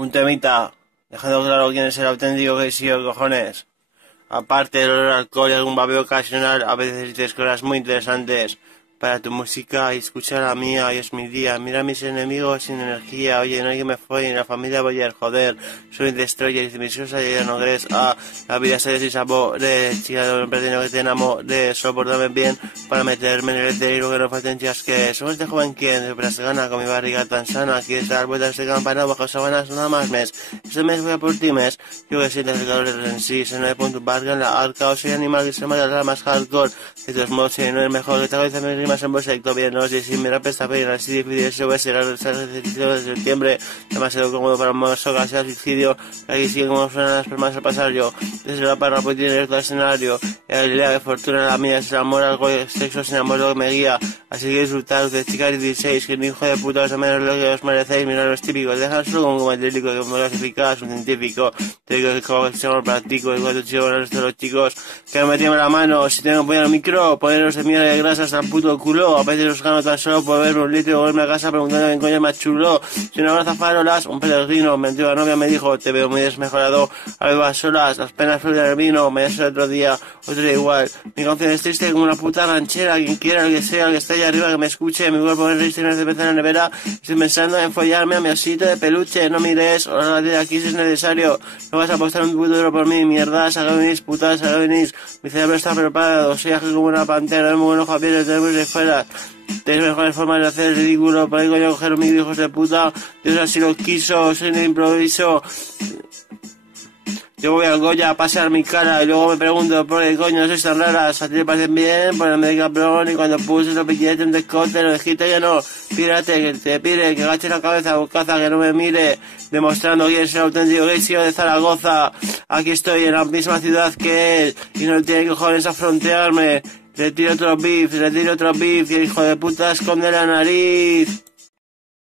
un temita, dejando claro quién es el auténtico que sí, cojones. Aparte del olor al alcohol y algún babeo ocasional, a veces dices cosas muy interesantes para tu música y escucha la mía, hoy es mi día. Mira a mis enemigos sin energía, oye, no hay que me follen, la familia voy a joder. Soy destroyer y mis cosas ya no crees. La vida se sin sabores, chica, no pretendo que te enamores, soportame bien para meterme en el etéreo que no falten que somos este joven quien siempre se gana con mi barriga tan sana, quieres dar vueltas de campana bajo sábanas nada más mes. Este mes voy a por ti mes, yo que sientes el calor en sí, se no hay punto barca en la arca, o soy animal que se mata la más hardcore, de todos modos si no es mejor que te cabeza me rimas en bolsa y todo bien, no sé si mi rap está bien, así difícil eso va a ser el ejercicio de septiembre, demasiado cómodo para un mozo casi al suicidio, aquí sigue como suenan las permas al pasar yo, desde la parra pues tiene el escenario, la idea de fortuna la mía es el amor, algo de sexo sin amor lo que me guía, así que disfrutar de chicas 16, que ni hijo de puta os menos lo que os merecéis, mirad los típicos, dejárselo como el técnico que me clasificas, un científico, te digo que como que se llama práctico, igual de chicos, los chicos, que me tienen la mano, si tengo que poner el micro, poneros de mierda de grasas al puto culo, a veces os gano tan solo por verme un litro y volverme a casa preguntando quién coño es más chulo, si no abraza farolas, un peregrino, mi antigua novia me dijo, te veo muy desmejorado, a bebas solas, las penas flores del vino, me das otro día igual, mi canción es triste como una puta ranchera, quien quiera, el que sea, el que esté allá arriba, que me escuche, mi cuerpo es triste y no cerveza en la nevera, estoy pensando en follarme a mi osito de peluche, no mires, ahora de aquí si es necesario, no vas a apostar un puto duro por mí, mierda, salga venís, putas, salga venís, mi cerebro está preparado, soy ágil como una pantera, muy buen ojo abierto, tenemos de fuera, tenéis mejores formas de hacer el ridículo, por ahí coño coger un micro, hijos de puta, Dios así lo quiso, soy de improviso, yo voy al Goya a pasar mi cara y luego me pregunto por qué coño sois tan raras, a ti te parecen bien, ponerme de cabrón y cuando puse los billetes en desconte, lo dejito ya no, pírate, que te pire, que agache la cabeza, bocaza, que no me mire, demostrando quién es el auténtico Geisio de Zaragoza, aquí estoy en la misma ciudad que él, y no tiene cojones a frontearme, le tiro otro beef, y el hijo de puta esconde la nariz.